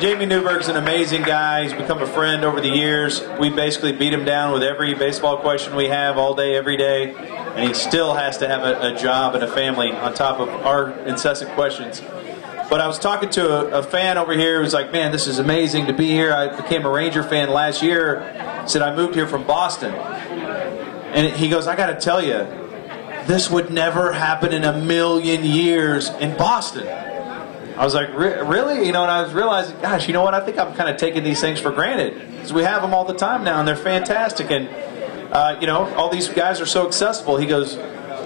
Jamie Newberg's an amazing guy. He's become a friend over the years. We basically beat him down with every baseball question we have all day, every day. And he still has to have a job and a family on top of our incessant questions. But I was talking to a fan over here who was like, man, this is amazing to be here. I became a Ranger fan last year. Said I moved here from Boston. And he goes, I got to tell you, this would never happen in a million years in Boston. I was like, really? You know, and I was realizing, gosh, you know what? I think I'm kind of taking these things for granted. Because we have them all the time now, and they're fantastic. And, you know, all these guys are so accessible. He goes,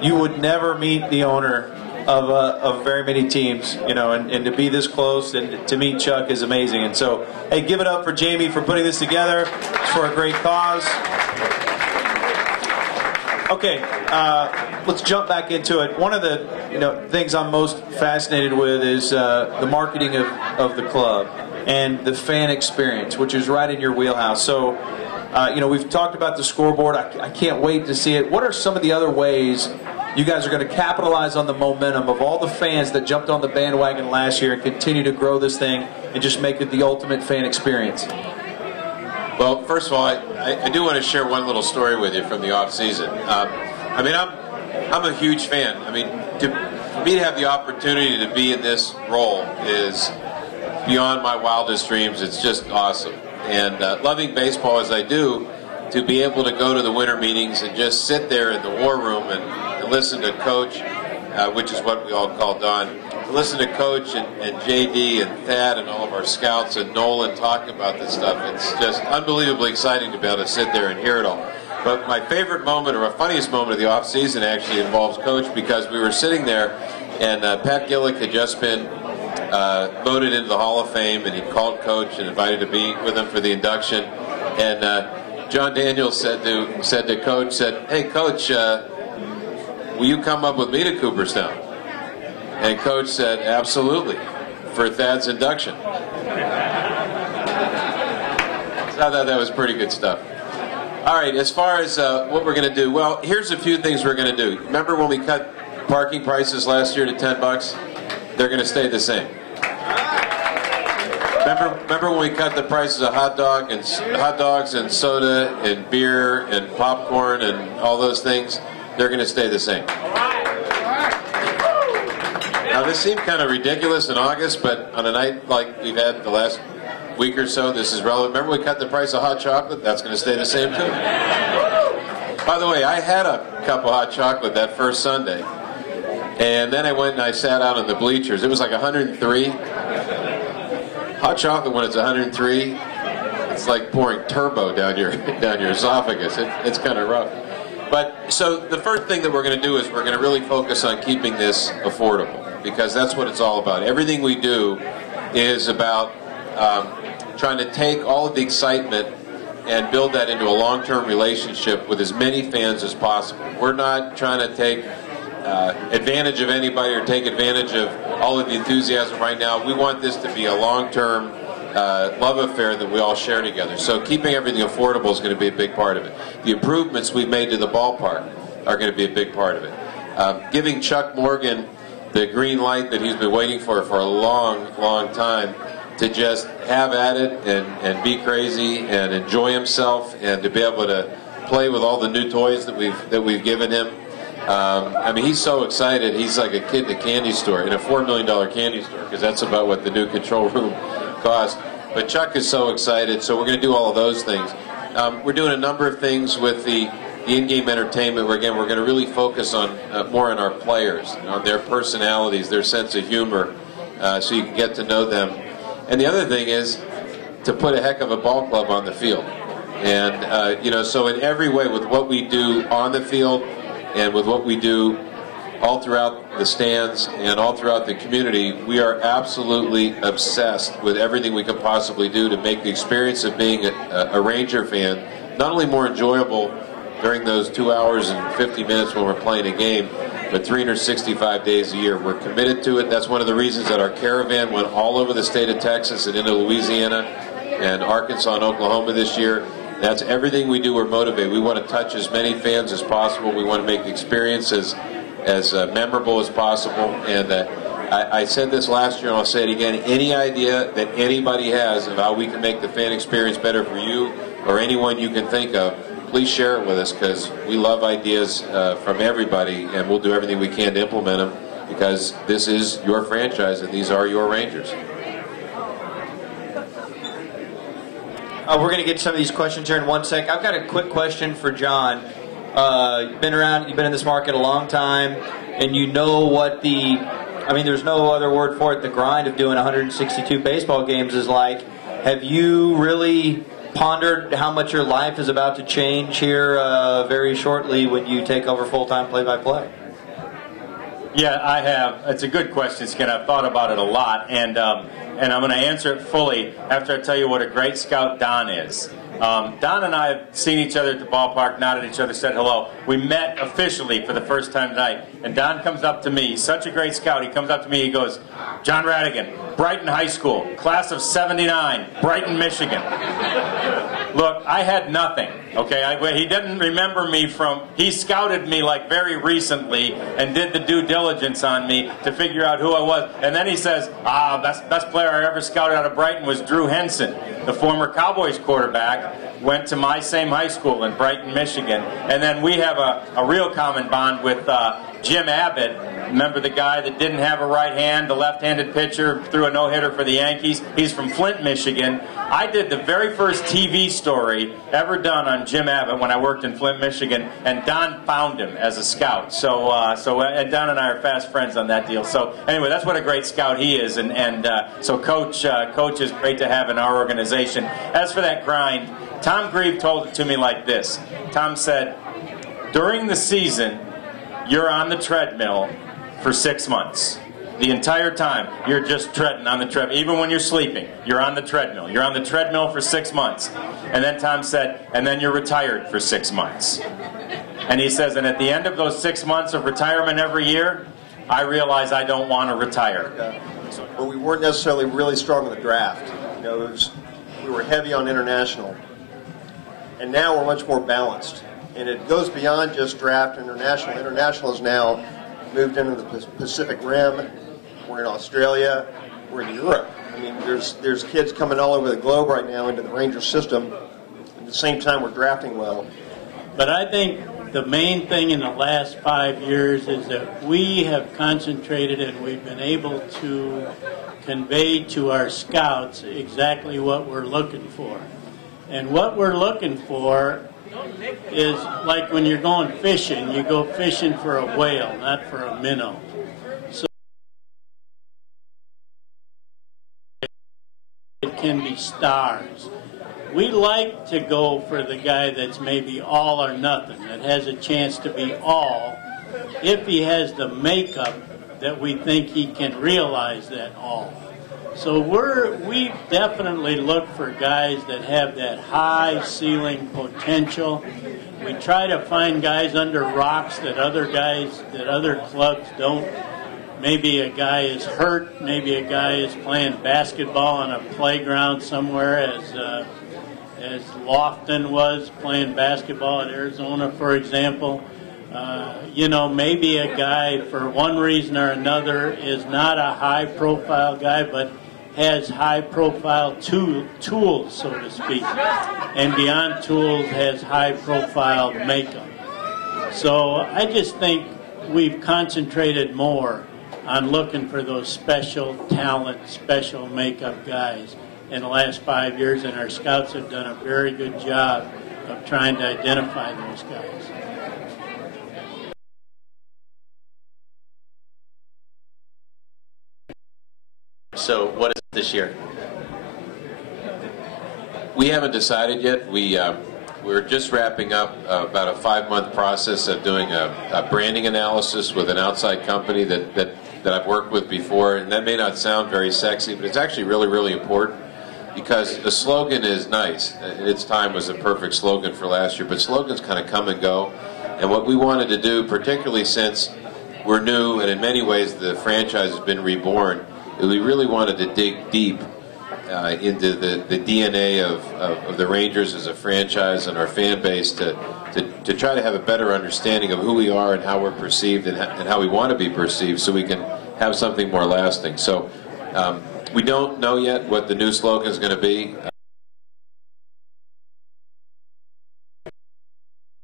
you would never meet the owner of very many teams, you know, and to be this close and to meet Chuck is amazing. And so, hey, give it up for Jamie for putting this together. It's for a great cause. Okay, let's jump back into it. One of the things I'm most fascinated with is the marketing of the club and the fan experience, which is right in your wheelhouse. So, we've talked about the scoreboard. I can't wait to see it. What are some of the other ways you guys are going to capitalize on the momentum of all the fans that jumped on the bandwagon last year and continue to grow this thing and just make it the ultimate fan experience? Well, first of all, I do want to share one little story with you from the off season. I mean, I'm a huge fan. I mean, for me to have the opportunity to be in this role is beyond my wildest dreams. It's just awesome. And loving baseball as I do, to be able to go to the winter meetings and just sit there in the war room and listen to Coach, which is what we all call Don, listen to Coach and JD and Thad and all of our scouts and Nolan talk about this stuff. It's just unbelievably exciting to be able to sit there and hear it all. But my favorite moment, or my funniest moment of the off season, actually involves Coach, because we were sitting there and Pat Gillick had just been voted into the Hall of Fame, and he called Coach and invited to be with him for the induction. And John Daniels said to Coach, "Hey Coach, will you come up with me to Cooperstown?" And Coach said, "Absolutely, for Thad's induction." So I thought that was pretty good stuff. All right, as far as what we're going to do, well, here's a few things we're going to do. Remember when we cut parking prices last year to $10? They're going to stay the same. Remember when we cut the prices of hot dogs and soda and beer and popcorn and all those things? They're going to stay the same. Now, this seemed kind of ridiculous in August, but on a night like we've had the last week or so, this is relevant. Remember we cut the price of hot chocolate? That's going to stay the same too. By the way, I had a cup of hot chocolate that first Sunday, and then I went and I sat out on the bleachers. It was like 103. Hot chocolate when it's 103, it's like pouring turbo down your esophagus. It's kind of rough. But so the first thing that we're going to do is we're going to really focus on keeping this affordable, because that's what it's all about. Everything we do is about trying to take all of the excitement and build that into a long-term relationship with as many fans as possible. We're not trying to take advantage of anybody or take advantage of all of the enthusiasm right now. We want this to be a long-term love affair that we all share together. So keeping everything affordable is going to be a big part of it. The improvements we've made to the ballpark are going to be a big part of it. Giving Chuck Morgan the green light that he's been waiting for a long, long time to just have at it and be crazy and enjoy himself, and to be able to play with all the new toys that we've given him. I mean, he's so excited. He's like a kid in a candy store, in a $4 million candy store, because that's about what the new control room cost. But Chuck is so excited, so we're going to do all of those things. We're doing a number of things with the in-game entertainment, where, again, we're going to really focus on more on our players, on their personalities, their sense of humor, so you can get to know them. And the other thing is to put a heck of a ball club on the field. And, so in every way, with what we do on the field and with what we do all throughout the stands and all throughout the community, we are absolutely obsessed with everything we can possibly do to make the experience of being a Ranger fan not only more enjoyable during those 2 hours and 50 minutes when we're playing a game, but 365 days a year. We're committed to it. That's one of the reasons that our caravan went all over the state of Texas and into Louisiana and Arkansas and Oklahoma this year. That's everything we do. We're motivated. We want to touch as many fans as possible. We want to make the experience as memorable as possible. And I said this last year and I'll say it again. Any idea that anybody has of how we can make the fan experience better for you or anyone you can think of, please share it with us, because we love ideas from everybody, and we'll do everything we can to implement them, because this is your franchise and these are your Rangers. We're going to get some of these questions here in 1 sec. I've got a quick question for John. You've been around, you've been in this market a long time, and you know what there's no other word for it, the grind of doing 162 baseball games is like. Have you really pondered how much your life is about to change here very shortly when you take over full-time play-by-play? Yeah, I have. It's a good question, Skin. I've thought about it a lot, and I'm going to answer it fully after I tell you what a great scout Don is. Don and I have seen each other at the ballpark, nodded at each other, said hello. We met officially for the first time tonight, and Don comes up to me. He's such a great scout. He comes up to me, he goes, "John Radigan, Brighton High School, class of '79, Brighton, Michigan." Look, I had nothing, okay? He didn't remember me he scouted me like very recently and did the due diligence on me to figure out who I was. And then he says, best player I ever scouted out of Brighton was Drew Henson, the former Cowboys quarterback, went to my same high school in Brighton, Michigan. And then we have a real common bond with Jim Abbott. Remember the guy that didn't have a right hand, the left-handed pitcher, threw a no-hitter for the Yankees? He's from Flint, Michigan. I did the very first TV story ever done on Jim Abbott when I worked in Flint, Michigan, and Don found him as a scout. So and Don and I are fast friends on that deal. So anyway, that's what a great scout he is, and so Coach is great to have in our organization. As for that grind, Tom Grieve told it to me like this. Tom said, during the season, you're on the treadmill for 6 months. The entire time, you're just treading on the treadmill. Even when you're sleeping, you're on the treadmill. You're on the treadmill for 6 months. And then Tom said, and then you're retired for 6 months. And he says, and at the end of those 6 months of retirement every year, I realize I don't want to retire. Well, we weren't necessarily really strong in the draft. We were heavy on international. And now we're much more balanced. And it goes beyond just draft international. International is now moved into the Pacific Rim. We're in Australia. We're in Europe. I mean, there's kids coming all over the globe right now into the Ranger system. At the same time, we're drafting well. But I think the main thing in the last 5 years is that we have concentrated and we've been able to convey to our scouts exactly what we're looking for. And what we're looking for is like when you're going fishing, you go fishing for a whale, not for a minnow. So it can be stars. We like to go for the guy that's maybe all or nothing, that has a chance to be all, if he has the makeup that we think he can realize that all. So we definitely look for guys that have that high ceiling potential. We try to find guys under rocks that other clubs don't. Maybe a guy is hurt. Maybe a guy is playing basketball on a playground somewhere, as Lofton was playing basketball at Arizona, for example. Maybe a guy, for one reason or another, is not a high-profile guy, but has high-profile tools, so to speak, and beyond tools has high-profile makeup. So I just think we've concentrated more on looking for those special talent, special makeup guys in the last 5 years, and our scouts have done a very good job of trying to identify those guys. So what is it this year? We haven't decided yet. We're just wrapping up about a 5-month process of doing a branding analysis with an outside company that I've worked with before, and that may not sound very sexy, but it's actually really, really important, because the slogan is nice. Its time was a perfect slogan for last year, but slogans kind of come and go. And what we wanted to do, particularly since we're new and in many ways the franchise has been reborn, is we really wanted to dig deep into the DNA of the Rangers as a franchise and our fan base to try to have a better understanding of who we are and how we're perceived and how we want to be perceived, so we can have something more lasting. So we don't know yet what the new slogan is going to be.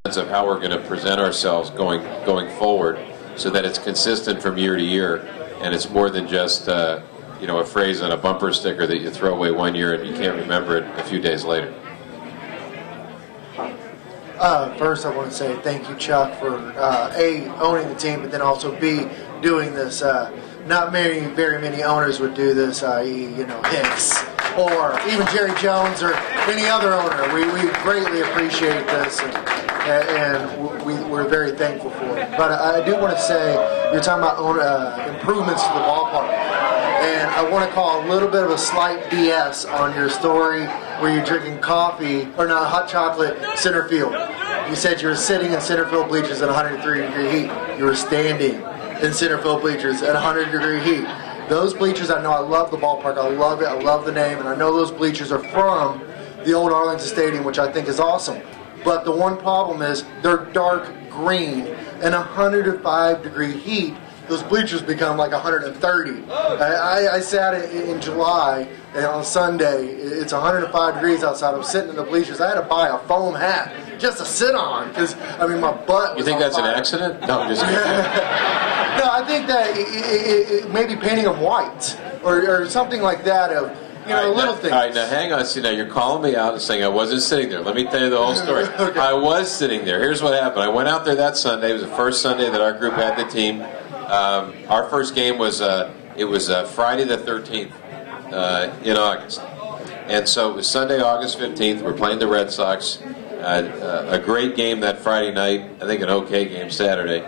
Of how we're going to present ourselves going forward, so that it's consistent from year to year, and it's more than just a phrase on a bumper sticker that you throw away one year and you can't remember it a few days later. First, I want to say thank you, Chuck, for A, owning the team, but then also B, doing this. Not very many owners would do this, i.e., Hicks, or even Jerry Jones, or any other owner. We greatly appreciate this, and we're very thankful for it. But I do want to say, you're talking about improvements to the ballpark, and I want to call a little bit of a slight BS on your story where you're drinking coffee, or not, hot chocolate, center field. You said you were sitting in center field bleachers at 103-degree heat. You were standing in center field bleachers at 100-degree heat. Those bleachers, I know, I love the ballpark, I love it, I love the name, and I know those bleachers are from the old Arlington Stadium, which I think is awesome. But the one problem is they're dark green, and 105-degree heat, those bleachers become like 130. I sat in July, and on Sunday, it's 105 degrees outside. I'm sitting in the bleachers. I had to buy a foam hat just to sit on, because, my butt was You think that's fire. an accident? No, I'm just kidding. No, I think that maybe painting them white, or something like that, of, little things. All right, now hang on. See, now you're calling me out and saying I wasn't sitting there. Let me tell you the whole story. Okay. I was sitting there. Here's what happened. I went out there that Sunday. It was the first Sunday that our group had the team. Our first game was Friday the 13th in August. And so it was Sunday, August 15th. We're playing the Red Sox. A great game that Friday night. I think an okay game Saturday.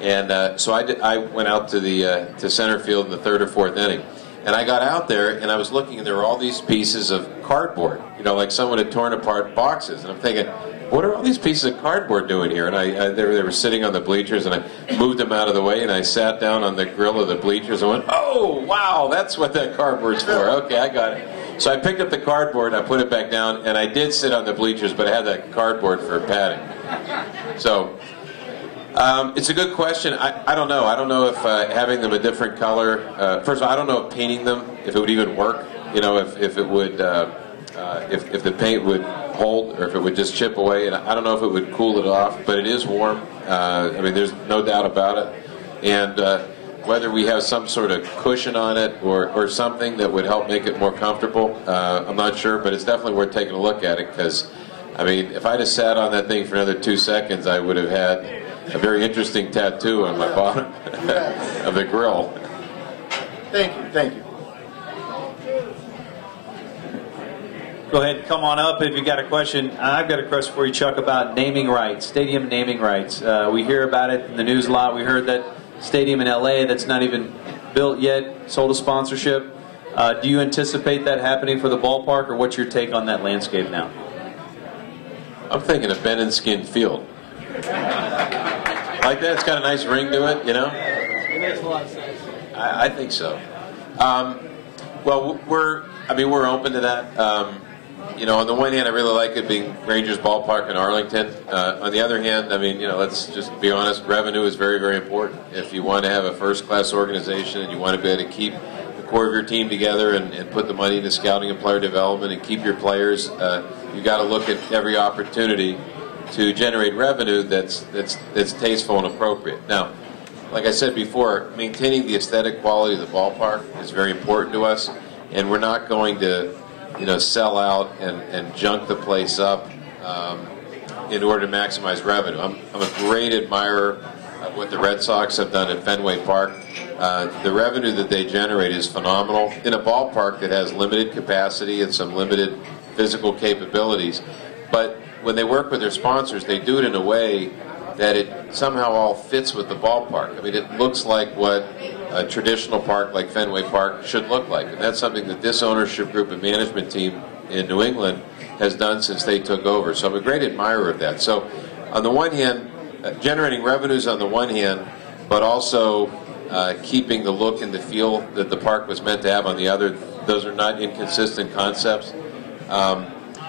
And so I went out to the to center field in the third or fourth inning. And I got out there, and I was looking, and there were all these pieces of cardboard, like someone had torn apart boxes. And I'm thinking, what are all these pieces of cardboard doing here? And they were sitting on the bleachers, and I moved them out of the way, and I sat down on the grill of the bleachers and went, oh, wow, that's what that cardboard's for. Okay, I got it. So I picked up the cardboard, and I put it back down, and I did sit on the bleachers, but I had that cardboard for padding. So it's a good question. I don't know. I don't know if having them a different color. First of all, I don't know if painting them, if it would even work. If it would, if the paint would hold, or if it would just chip away. And I don't know if it would cool it off. But it is warm. There's no doubt about it. And whether we have some sort of cushion on it or something that would help make it more comfortable, I'm not sure. But it's definitely worth taking a look at it, because, if I'd have sat on that thing for another 2 seconds, I would have had a very interesting tattoo on my bottom of the grill. Thank you. Go ahead, come on up if you've got a question. I've got a question for you, Chuck, about naming rights, stadium naming rights. We hear about it in the news a lot. We heard that stadium in LA that's not even built yet sold a sponsorship. Do you anticipate that happening for the ballpark, or what's your take on that landscape now? I'm thinking of Ben and Skin Field. Like that, it's got a nice ring to it, It makes a lot of sense. I think so. Well, we're open to that. On the one hand, I really like it being Rangers Ballpark in Arlington. On the other hand, let's just be honest, revenue is very, very important. If you want to have a first-class organization and you want to be able to keep the core of your team together and put the money into scouting and player development and keep your players, you've got to look at every opportunity to generate revenue that's tasteful and appropriate. Now, like I said before, maintaining the aesthetic quality of the ballpark is very important to us, and we're not going to, sell out and junk the place up in order to maximize revenue. I'm a great admirer of what the Red Sox have done at Fenway Park. The revenue that they generate is phenomenal in a ballpark that has limited capacity and some limited physical capabilities, but when they work with their sponsors, they do it in a way that it somehow all fits with the ballpark. It looks like what a traditional park like Fenway Park should look like. And that's something that this ownership group and management team in New England has done since they took over. So I'm a great admirer of that. So on the one hand, generating revenues on the one hand, but also keeping the look and the feel that the park was meant to have on the other, those are not inconsistent concepts.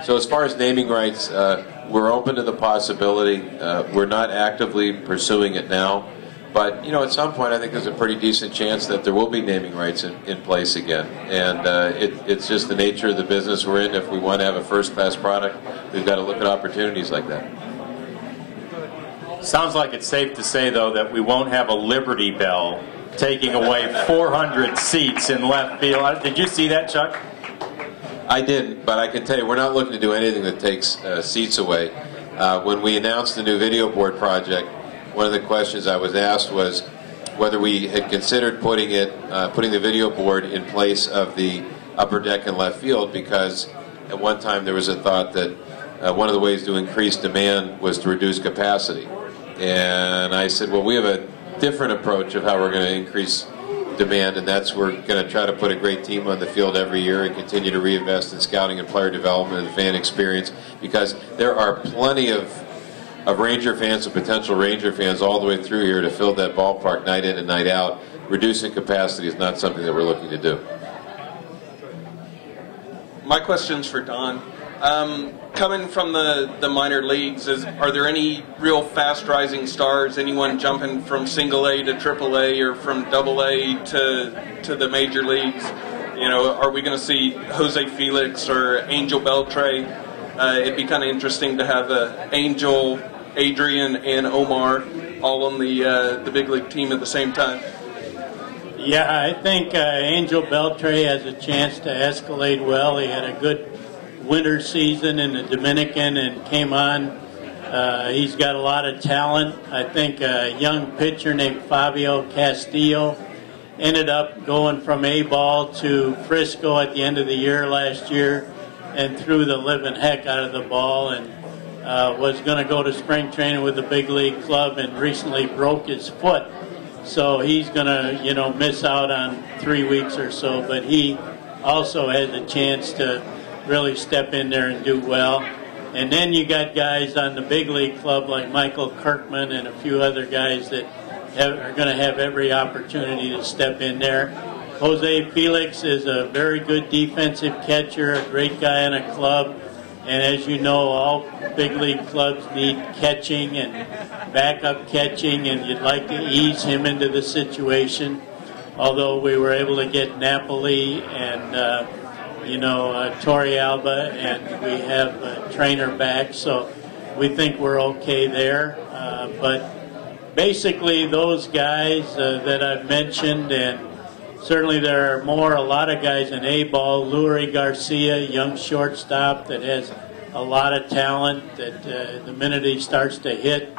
So as far as naming rights, we're open to the possibility. We're not actively pursuing it now, But, you know, at some point I think there's a pretty decent chance that there will be naming rights in place again. And it's just the nature of the business we're in. If we want to have a first-class product, we've got to look at opportunities like that. Sounds like it's safe to say, though, that we won't have a Liberty Bell taking away 400 seats in left field. Did you see that, Chuck? I didn't, but I can tell you we're not looking to do anything that takes seats away. When we announced the new video board project, one of the questions I was asked was whether we had considered putting the video board in place of the upper deck in left field, because at one time there was a thought that one of the ways to increase demand was to reduce capacity. And I said, well, we have a different approach of how we're going to increase demand, and that's we're going to try to put a great team on the field every year and continue to reinvest in scouting and player development and the fan experience, because there are plenty of Ranger fans and potential Ranger fans all the way through here to fill that ballpark night in and night out. Reducing capacity is not something that we're looking to do. My question's for Don. Coming from the minor leagues, are there any real fast-rising stars? Anyone jumping from single A to triple A or from double A to the major leagues? You know, are we going to see Jose Felix or Angel Beltre? It'd be kind of interesting to have Angel, Adrian, and Omar all on the big league team at the same time. Yeah, I think Angel Beltre has a chance to escalate well. He had a good winter season in the Dominican and came on. He's got a lot of talent. I think a young pitcher named Fabio Castillo ended up going from A-ball to Frisco at the end of the year last year and threw the living heck out of the ball, and was going to go to spring training with the big league club and recently broke his foot. So he's going to, miss out on 3 weeks or so, but he also has a chance to really step in there and do well. And then you got guys on the big league club like Michael Kirkman and a few other guys that are going to have every opportunity to step in there. Jose Felix is a very good defensive catcher, a great guy in a club. And as you know, all big league clubs need catching and backup catching, and you'd like to ease him into the situation. Although we were able to get Napoli and Torrey Alba, and we have a trainer back, so we think we're okay there. But basically those guys that I've mentioned, and certainly there are a lot of guys in A-ball. Lurie Garcia, young shortstop that has a lot of talent, that the minute he starts to hit,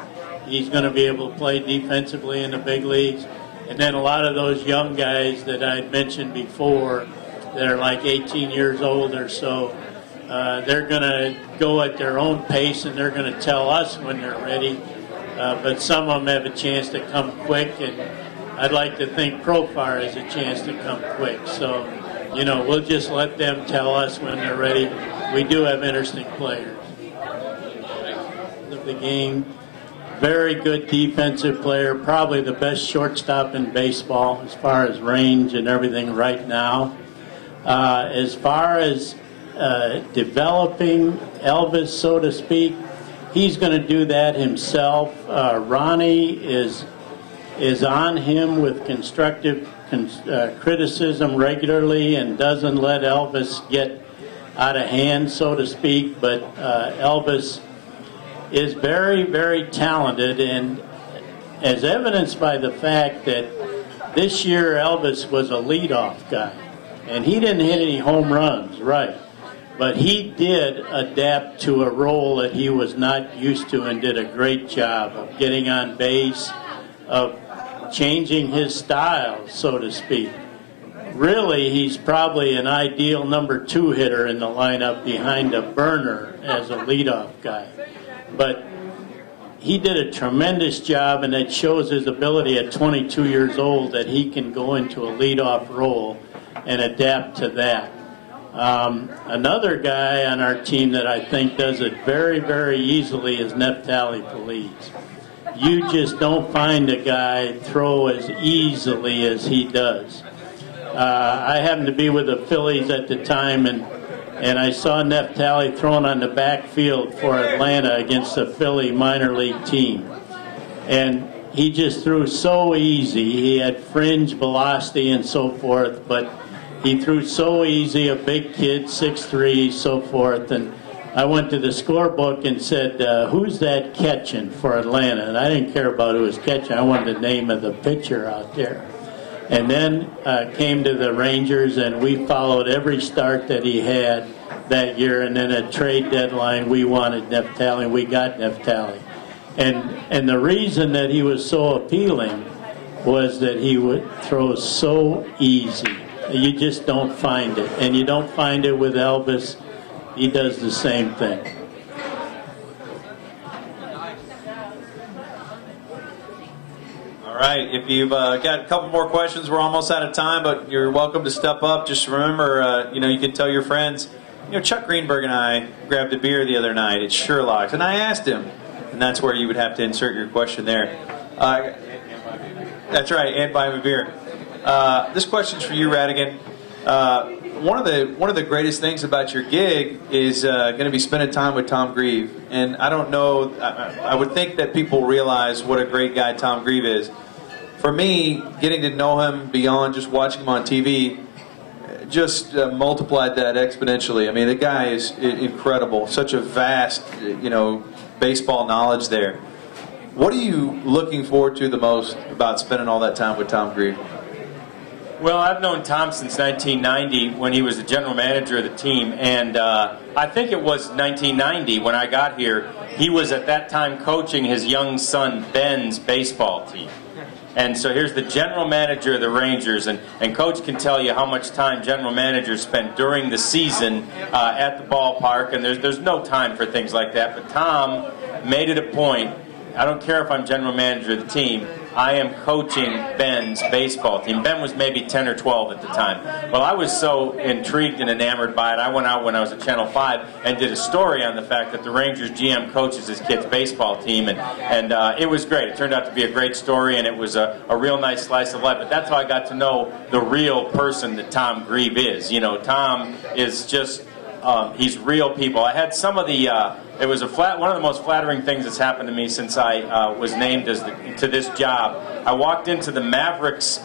he's going to be able to play defensively in the big leagues. And then a lot of those young guys that I'd mentioned before that are like 18 years old or so, they're going to go at their own pace, and they're going to tell us when they're ready. But some of them have a chance to come quick, and I'd like to think Profar has a chance to come quick. So, we'll just let them tell us when they're ready. We do have interesting players. Of the game, very good defensive player, probably the best shortstop in baseball as far as range and everything right now. As far as developing Elvis, so to speak, he's going to do that himself. Ronnie is on him with constructive criticism regularly and doesn't let Elvis get out of hand, so to speak. But Elvis is very, very talented, and as evidenced by the fact that this year Elvis was a leadoff guy. And he didn't hit any home runs, right. But he did adapt to a role that he was not used to and did a great job of getting on base, of changing his style, so to speak. Really, he's probably an ideal number 2 hitter in the lineup behind a burner as a leadoff guy. But he did a tremendous job, and it shows his ability at 22 years old that he can go into a leadoff role and adapt to that. Another guy on our team that I think does it very, very easily is Neftali Feliz. You just don't find a guy throw as easily as he does. I happened to be with the Phillies at the time, and I saw Neftali thrown on the backfield for Atlanta against a Philly minor league team. And he just threw so easy. He had fringe velocity and so forth, but he threw so easy, a big kid, 6'3", so forth. And I went to the scorebook and said, who's that catching for Atlanta? And I didn't care about who was catching. I wanted the name of the pitcher out there. And then came to the Rangers, and we followed every start that he had that year. And then at trade deadline, we wanted Neftali, and we got Neftali. And the reason that he was so appealing was that he would throw so easy. You just don't find it. And you don't find it with Elvis. He does the same thing. All right, if you've got a couple more questions, we're almost out of time, but you're welcome to step up. Just remember, you can tell your friends, Chuck Greenberg and I grabbed a beer the other night at Sherlock's, and I asked him, and that's where you would have to insert your question there. That's right, and buy him a beer. This question's for you, Radigan. One of the greatest things about your gig is going to be spending time with Tom Grieve, and I don't know. I would think that people realize what a great guy Tom Grieve is. For me, getting to know him beyond just watching him on TV just multiplied that exponentially. I mean, the guy is incredible. Such a vast, baseball knowledge there. What are you looking forward to the most about spending all that time with Tom Grieve? Well, I've known Tom since 1990 when he was the general manager of the team, and I think it was 1990 when I got here. He was at that time coaching his young son Ben's baseball team. And so here's the general manager of the Rangers, and Coach can tell you how much time general managers spent during the season at the ballpark, and there's no time for things like that. But Tom made it a point, I don't care if I'm general manager of the team, I am coaching Ben's baseball team. Ben was maybe 10 or 12 at the time. Well, I was so intrigued and enamored by it, I went out when I was at Channel 5 and did a story on the fact that the Rangers GM coaches his kid's baseball team, and it was great. It turned out to be a great story, and it was a real nice slice of life. But that's how I got to know the real person that Tom Grieve is. Tom is just, he's real people. I had some of the... It was one of the most flattering things that's happened to me since I was named to this job. I walked into the Mavericks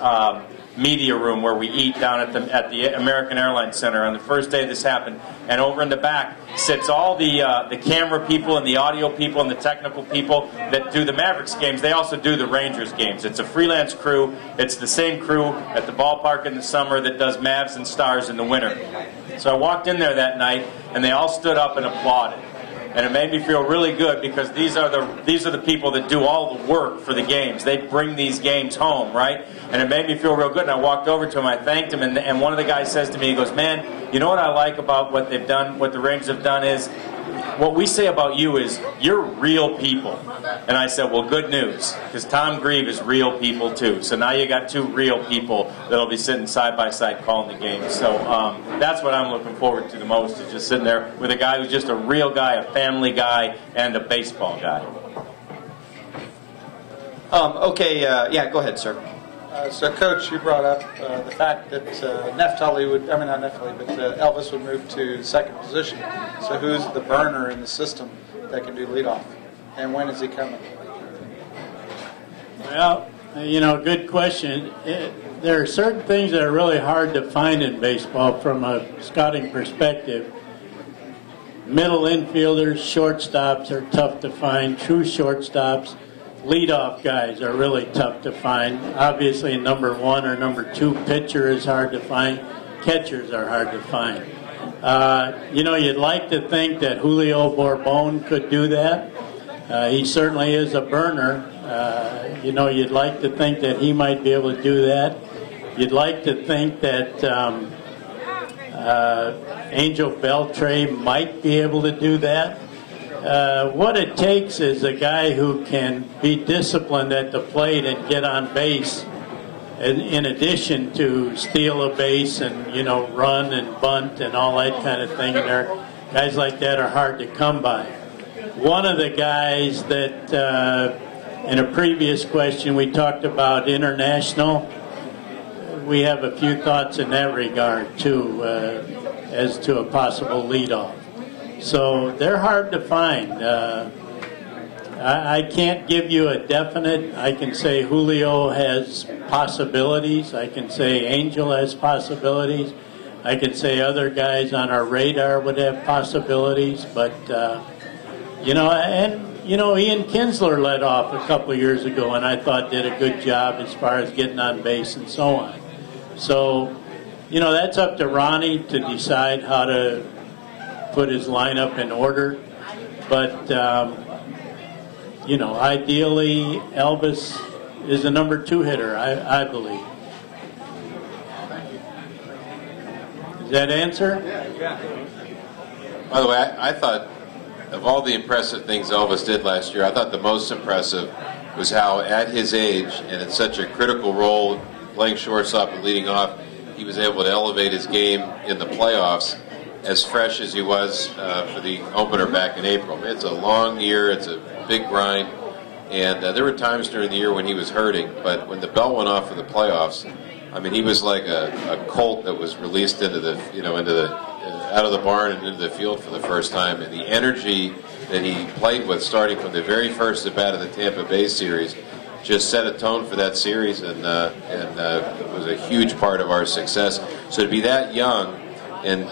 media room where we eat down at the American Airlines Center on the first day this happened, and over in the back sits all the camera people and the audio people and the technical people that do the Mavericks games. They also do the Rangers games. It's a freelance crew. It's the same crew at the ballpark in the summer that does Mavs and Stars in the winter. So I walked in there that night, and they all stood up and applauded. And it made me feel really good because these are the people that do all the work for the games. They bring these games home, right? And it made me feel real good. And I walked over to him, I thanked him, and one of the guys says to me, he goes, "Man, you know what I like about what they've done, what the Rangers have done is, what we say about you is you're real people." And I said, well, good news, because Tom Grieve is real people too. So now you got two real people that'll be sitting side by side calling the game. So that's what I'm looking forward to the most, is just sitting there with a guy who's just a real guy, a family guy, and a baseball guy. Yeah, go ahead, sir. So, Coach, you brought up the fact that Elvis would move to second position. So who's the burner in the system that can do leadoff? And when is he coming? Well, good question. There are certain things that are really hard to find in baseball from a scouting perspective. Middle infielders, shortstops are tough to find. True shortstops. Leadoff guys are really tough to find. Obviously, number one or number two pitcher is hard to find. Catchers are hard to find. You'd like to think that Julio Borbon could do that. He certainly is a burner. You'd like to think that he might be able to do that. You'd like to think that Angel Beltre might be able to do that. What it takes is a guy who can be disciplined at the plate and get on base, in addition to steal a base and run and bunt and all that kind of thing. And guys like that are hard to come by. One of the guys that in a previous question we talked about international. We have a few thoughts in that regard too, as to a possible leadoff. So they're hard to find. I can't give you a definite. I can say Julio has possibilities. I can say Angel has possibilities. I can say other guys on our radar would have possibilities. But, Ian Kinsler led off a couple of years ago and I thought did a good job as far as getting on base and so on. So, that's up to Ronnie to decide how to put his lineup in order. But, ideally, Elvis is a number 2 hitter, I believe. Does that answer? Yeah. By the way, I thought of all the impressive things Elvis did last year, I thought the most impressive was how at his age and in such a critical role, playing shortstop and leading off, he was able to elevate his game in the playoffs as fresh as he was for the opener back in April. It's a long year, it's a big grind, and there were times during the year when he was hurting, but when the bell went off for the playoffs, I mean, he was like a colt that was released into the, out of the barn and into the field for the first time, and the energy that he played with starting from the very first at bat of the Tampa Bay series just set a tone for that series and was a huge part of our success. So to be that young and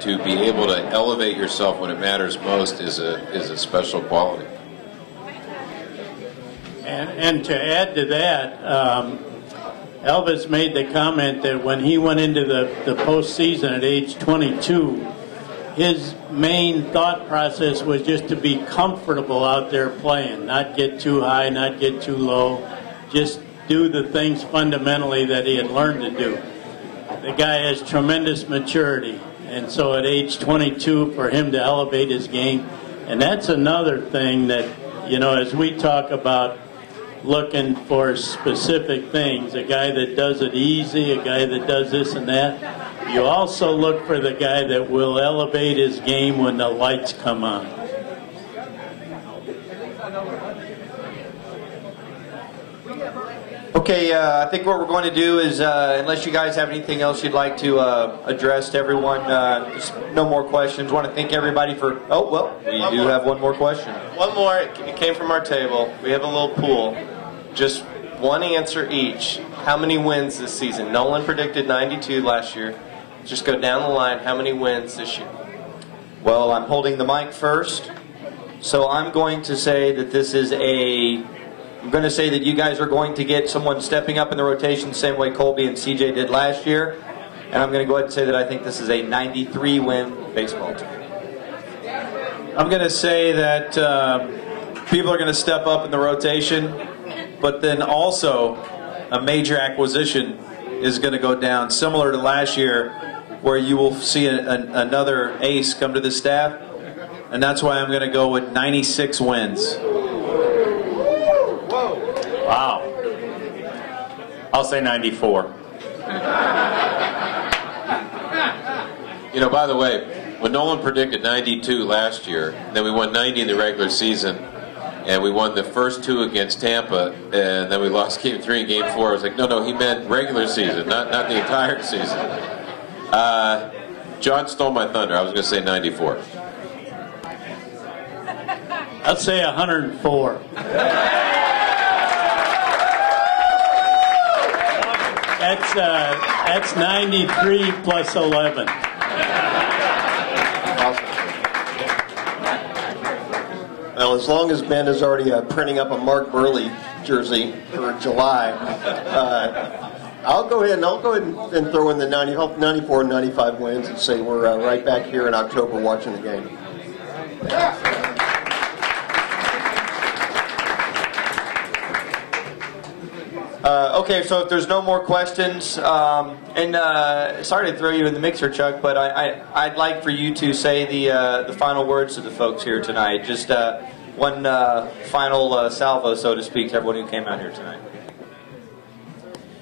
to be able to elevate yourself when it matters most is a special quality. And to add to that, Elvis made the comment that when he went into the postseason at age 22, his main thought process was just to be comfortable out there playing, not get too high, not get too low, just do the things fundamentally that he had learned to do. The guy has tremendous maturity, and so at age 22, for him to elevate his game, and that's another thing that, as we talk about looking for specific things, a guy that does it easy, a guy that does this and that, you also look for the guy that will elevate his game when the lights come on. Okay, I think what we're going to do is, unless you guys have anything else you'd like to address to everyone, just no more questions. Want to thank everybody for, we do have one more question. One more, it came from our table. We have a little pool. Just one answer each. How many wins this season? Nolan predicted 92 last year. Just go down the line. How many wins this year? Well, I'm holding the mic first, so I'm going to say that this is I'm going to say that you guys are going to get someone stepping up in the rotation the same way Colby and CJ did last year, and I'm going to go ahead and say that I think this is a 93-win baseball team. I'm going to say that people are going to step up in the rotation, but then also a major acquisition is going to go down, similar to last year, where you will see another ace come to the staff, and that's why I'm going to go with 96 wins. Wow. I'll say 94. By the way, when Nolan predicted 92 last year, then we won 90 in the regular season, and we won the first 2 against Tampa, and then we lost Game 3 and Game 4. I was like, no, he meant regular season, not the entire season. John stole my thunder. I was going to say 94. I'll say 104. That's 93 plus 11. Awesome. Well, as long as Ben is already printing up a Mark Burley jersey for July, I'll go ahead and throw in the 94 and 95 wins and say we're right back here in October watching the game. Okay, so if there's no more questions, sorry to throw you in the mixer, Chuck, but I'd like for you to say the final words to the folks here tonight. Just one final salvo, so to speak, to everyone who came out here tonight.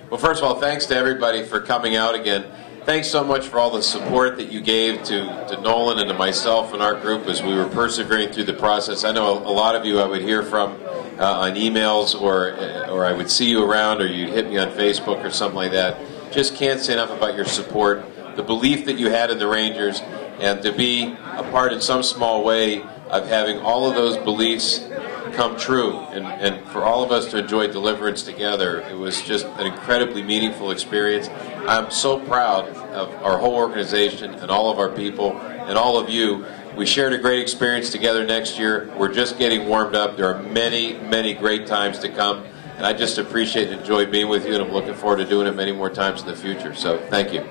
Well, first of all, thanks to everybody for coming out again. Thanks so much for all the support that you gave to Nolan and to myself and our group as we were persevering through the process. I know a lot of you I would hear from on emails or I would see you around or you'd hit me on Facebook or something like that. Just can't say enough about your support, the belief that you had in the Rangers, and to be a part in some small way of having all of those beliefs come true, and for all of us to enjoy Deliverance together, it was just an incredibly meaningful experience. I'm so proud of our whole organization and all of our people and all of you. We shared a great experience together next year. We're just getting warmed up. There are many, many great times to come, and I just appreciate and enjoy being with you, and I'm looking forward to doing it many more times in the future. So thank you.